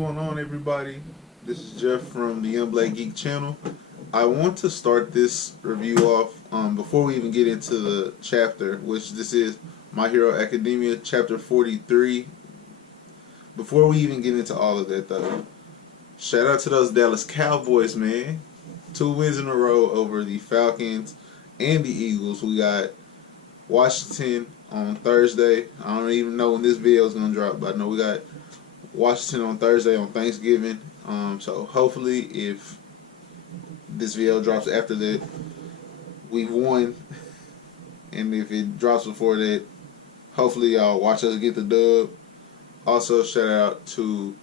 going on, everybody? This is Jeff from the Young Black Geek channel. I want to start this review off before we even get into the chapter, which this is My Hero Academia chapter 43. Before we even get into all of that, though, shout out to those Dallas Cowboys, man. 2 wins in a row over the Falcons and the Eagles. We got Washington on Thursday. I don't even know when this video is going to drop, but I know we got Washington on Thursday on Thanksgiving. So hopefully if this video drops after that, we've won. And if it drops before that, hopefully y'all watch us get the dub. Also, shout out to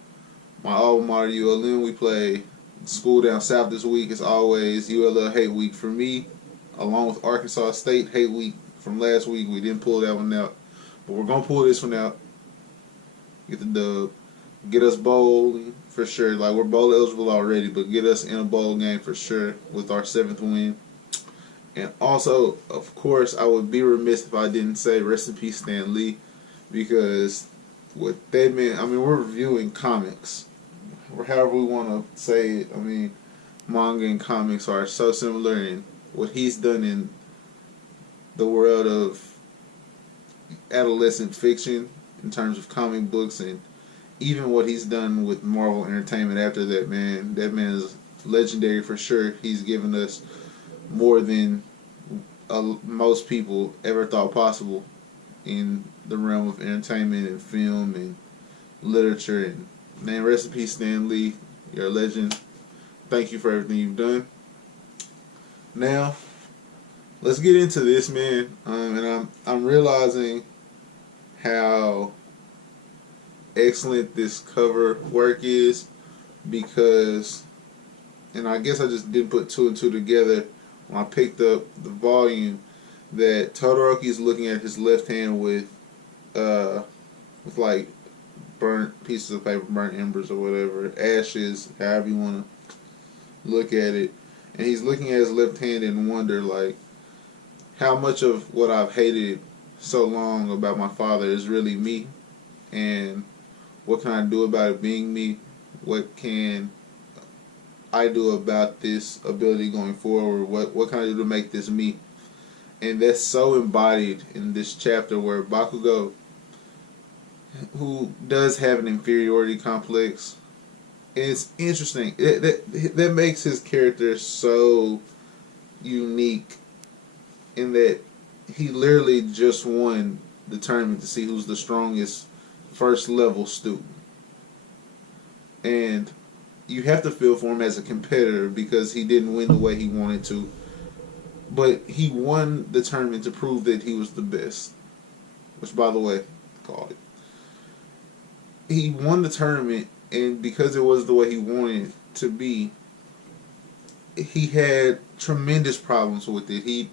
my alma mater, ULM. We play school down south this week. It's always ULL hate week for me, along with Arkansas State hate week from last week. We didn't pull that one out, but we're going to pull this one out. Get the dub. Get us bowling for sure. Like, we're bowl eligible already, but get us in a bowl game for sure with our 7th win. And also, of course, I would be remiss if I didn't say rest in peace Stan Lee, because what that meant, I mean, we're reviewing comics, or however we want to say it. I mean, manga and comics are so similar, and what he's done in the world of adolescent fiction in terms of comic books, and even what he's done with Marvel Entertainment after that, man is legendary for sure. He's given us more than most people ever thought possible in the realm of entertainment and film and literature. And man, rest in peace Stan Lee. You're a legend. Thank you for everything you've done. Now, let's get into this, man. And I'm realizing how excellent this cover work is, because, and I guess I just didn't put 2 and 2 together when I picked up the volume, that Todoroki is looking at his left hand with like burnt pieces of paper, burnt embers or whatever, ashes, however you want to look at it, and he's looking at his left hand and wonder, like, how much of what I've hated so long about my father is really me, and what can I do about it being me? What can I do about this ability going forward? What can I do to make this me? And that's so embodied in this chapter, where Bakugo, who does have an inferiority complex, and it's interesting, that makes his character so unique, in that he literally just won the tournament to see who's the strongest first level student. And you have to feel for him as a competitor, because he didn't win the way he wanted to, but he won the tournament to prove that he was the best, which, by the way, called it. He won the tournament, and because it was the way he wanted it to be, he had tremendous problems with it. He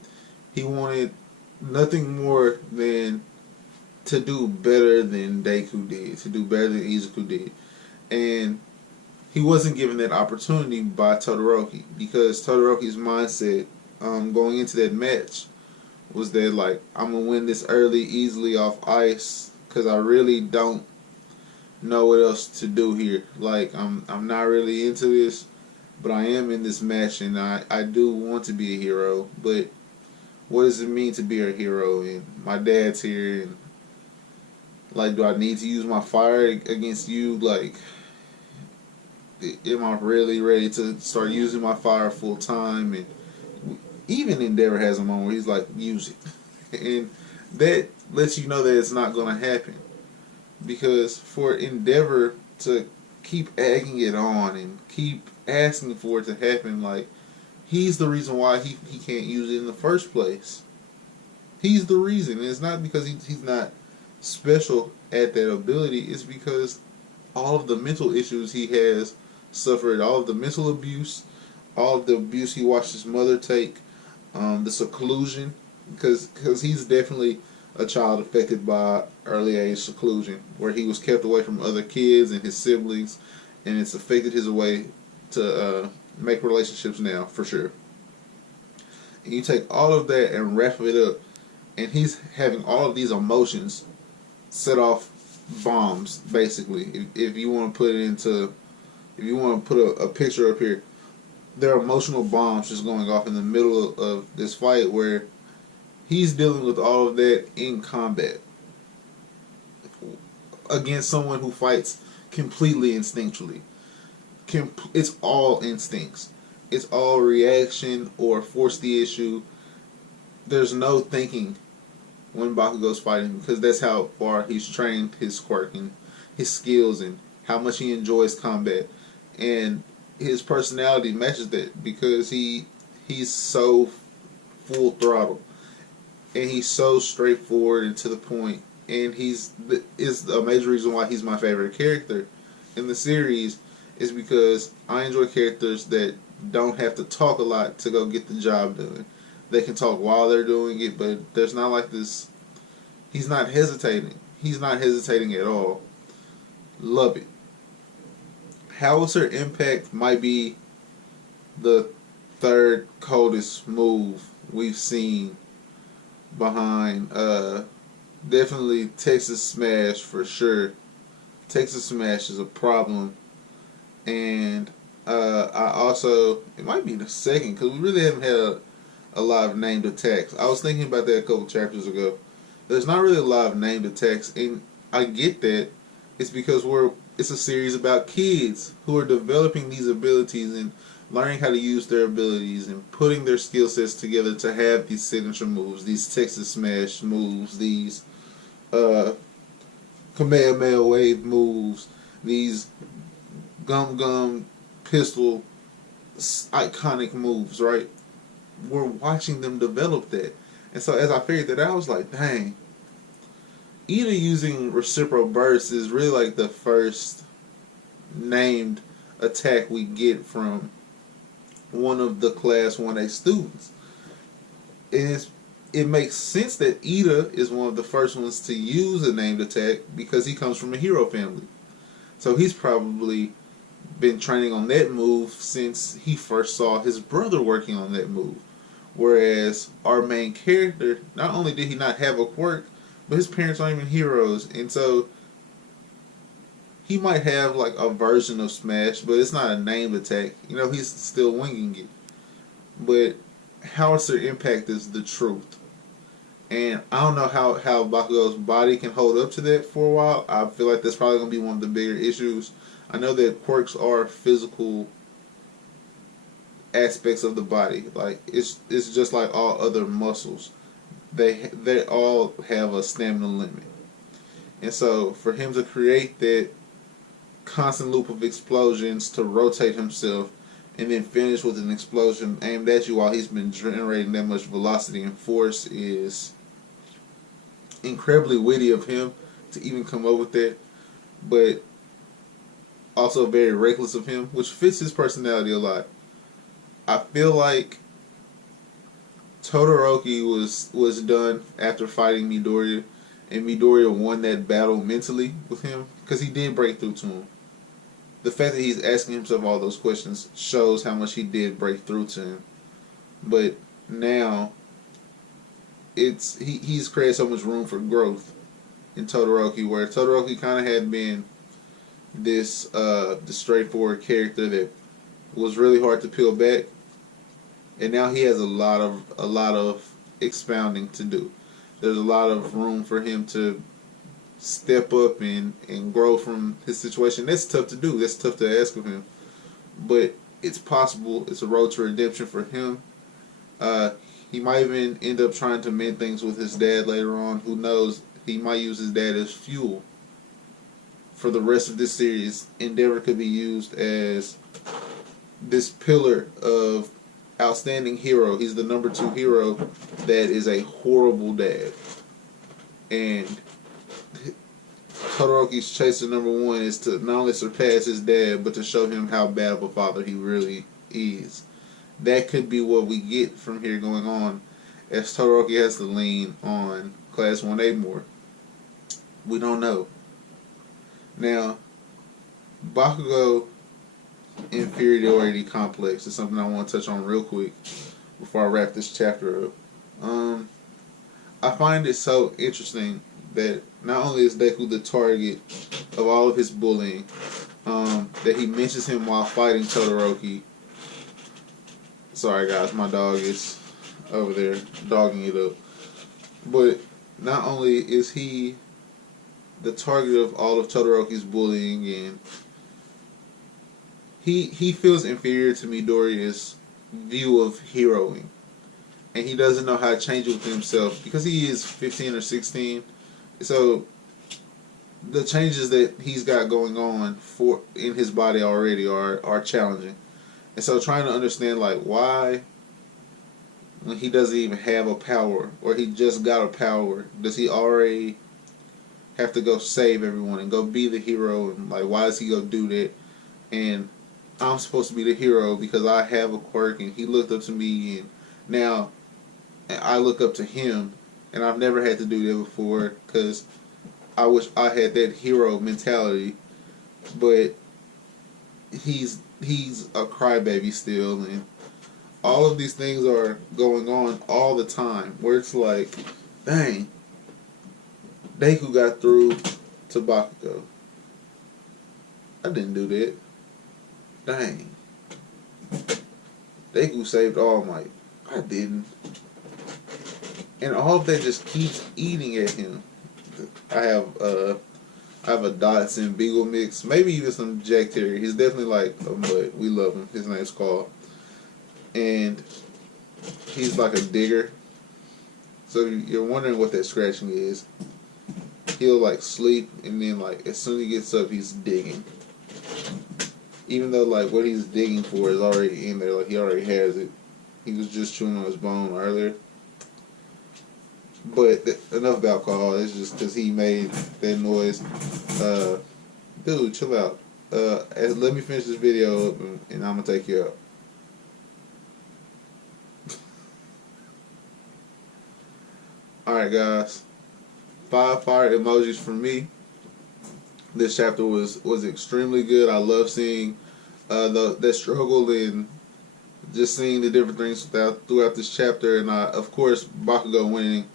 wanted nothing more than to do better than Deku did, to do better than Izuku did. And he wasn't given that opportunity by Todoroki, because Todoroki's mindset going into that match was that, like, I'm going to win this early, easily off ice, because I really don't know what else to do here. Like, I'm not really into this, but I am in this match, and I do want to be a hero, but what does it mean to be a hero? And my dad's here, and, like, do I need to use my fire against you? Like, am I really ready to start using my fire full time? And even Endeavor has a moment where he's like, use it. And that lets you know that it's not going to happen. Because for Endeavor to keep egging it on and keep asking for it to happen, like, he's the reason why he can't use it in the first place. He's the reason. And it's not because he's not special at that ability. It's because all of the mental issues he has suffered, all of the mental abuse, all of the abuse he watched his mother take, the seclusion, because he's definitely a child affected by early age seclusion, where he was kept away from other kids and his siblings, and it's affected his way to make relationships now, for sure. And you take all of that and wrap it up, and he's having all of these emotions set off bombs, basically. If you want to put it into, if you want to put a picture up here, there are emotional bombs just going off in the middle of this fight where he's dealing with all of that in combat against someone who fights completely instinctually. It's all instincts. It's all reaction or force the issue. There's no thinking when Bakugo's fighting because that's how far he's trained his quirk and his skills and how much he enjoys combat. And his personality matches that because he's so full throttle and he's so straightforward and to the point, and is a major reason why he's my favorite character in the series is because I enjoy characters that don't have to talk a lot to go get the job done. They can talk while they're doing it, but there's not like this. He's not hesitating. He's not hesitating at all. Love it. Howitzer Impact might be the third coldest move we've seen behind definitely Texas Smash for sure. Texas Smash is a problem, and I also, it might be the second because we really haven't had a lot of named attacks. I was thinking about that a couple chapters ago. There's not really a lot of named attacks, and I get that. It's because it's a series about kids who are developing these abilities and learning how to use their abilities and putting their skill sets together to have these signature moves, these Texas Smash moves, these Kamehameha Wave moves, these Gum Pistol iconic moves, right? We're watching them develop that. And so as I figured that out, I was like, dang, Ida using Reciprocal Burst is really like the first named attack we get from one of the Class 1A students. And it makes sense that Ida is one of the first ones to use a named attack because he comes from a hero family. So he's probably been training on that move since he first saw his brother working on that move. Whereas our main character, not only did he not have a quirk, but his parents aren't even heroes, and so he might have like a version of Smash, but it's not a named attack. You know, he's still winging it. But Howitzer Impact is the truth. And I don't know how Bakugo's body can hold up to that for a while. I feel like that's probably going to be one of the bigger issues. I know that quirks are physical aspects of the body. Like, it's just like all other muscles. They all have a stamina limit. And so for him to create that constant loop of explosions to rotate himself and then finish with an explosion aimed at you while he's been generating that much velocity and force is incredibly witty of him to even come up with that, but also very reckless of him, which fits his personality a lot. I feel like Todoroki was done after fighting Midoriya, and Midoriya won that battle mentally with him because he did break through to him. The fact that he's asking himself all those questions shows how much he did break through to him. But now he's created so much room for growth in Todoroki, where Todoroki kind of had been this straightforward character that was really hard to peel back, and now he has a lot of expounding to do. There's a lot of room for him to step up and grow from his situation. That's tough to do. That's tough to ask of him. But it's possible. It's a road to redemption for him. He might even end up trying to mend things with his dad later on. Who knows? He might use his dad as fuel for the rest of this series. Endeavor could be used as this pillar of outstanding hero. He's the number 2 hero that is a horrible dad. And Todoroki's chase to number 1 is to not only surpass his dad, but to show him how bad of a father he really is. That could be what we get from here going on, as Todoroki has to lean on Class 1A more. We don't know. Now, Bakugo inferiority complex is something I want to touch on real quick before I wrap this chapter up. I find it so interesting that not only is Deku the target of all of his bullying, that he mentions him while fighting Todoroki. Sorry guys, my dog is over there dogging it up. But not only is he the target of all of Todoroki's bullying, and he feels inferior to Midoriya's view of heroing. And he doesn't know how to change it within himself because he is 15 or 16. So the changes that he's got going on in his body already are challenging. And so trying to understand like why, when he doesn't even have a power, or he just got a power, does he already have to go save everyone and go be the hero? And like, why does he go do that? And I'm supposed to be the hero because I have a quirk and he looked up to me, and now I look up to him, and I've never had to do that before because I wish I had that hero mentality. But he's a crybaby still, and all of these things are going on all the time where it's like, dang, Deku got through to Bakugo. I didn't do that. Dang. Deku saved All Might. I didn't. And all of that just keeps eating at him. I have a Dotson Beagle mix, maybe even some Jack Terrier. He's definitely like a mutt. We love him. His name's Carl. And he's like a digger. So you're wondering what that scratching is. He'll like sleep, and then like as soon as he gets up, he's digging. Even though like what he's digging for is already in there, like he already has it. He was just chewing on his bone earlier. But enough about Carl. It's just because he made that noise. Dude, chill out. Let me finish this video up, and I'm gonna take you out. Alright guys, 5 fire emojis from me. This chapter was extremely good. I love seeing that struggle and just seeing the different things throughout this chapter. And of course, Bakugo winning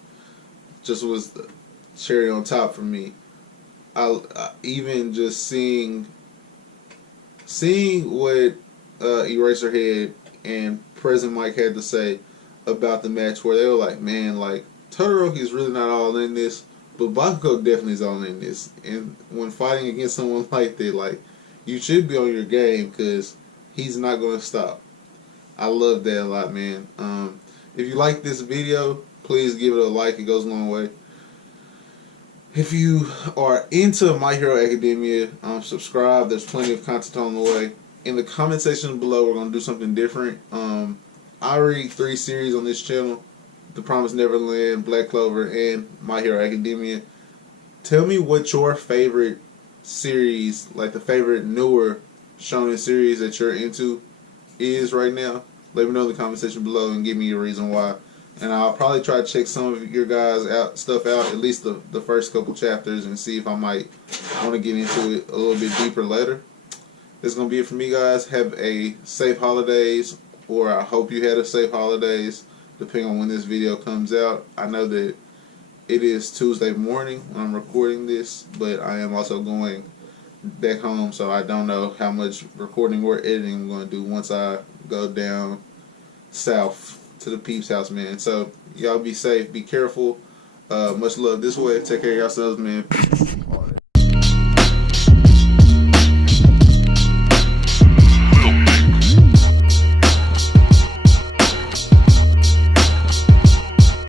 just was the cherry on top for me. I even just seeing what Eraserhead and President Mike had to say about the match, where they were like, man, like Todoroki's really not all in this, but Bakugo definitely is all in this. And when fighting against someone like that, like, you should be on your game because he's not going to stop. I love that a lot, man. If you like this video, please give it a like. It goes a long way. If you are into My Hero Academia, subscribe. There's plenty of content on the way. In the comment section below, we're going to do something different. I read 3 series on this channel: The Promised Neverland, Black Clover, and My Hero Academia. Tell me what your favorite series, like the favorite newer shonen series that you're into is right now. Let me know in the comment section below and give me a reason why. And I'll probably try to check some of your guys' stuff out, at least the first couple chapters, and see if I might want to get into it a little bit deeper later. That's going to be it for me, guys. Have a safe holidays, or I hope you had a safe holidays, depending on when this video comes out. I know that it is Tuesday morning when I'm recording this, but I am also going back home, so I don't know how much recording or editing I'm going to do once I go down south to the Peeps house, man. So y'all be safe, be careful. Much love this way. Take care of yourselves, man.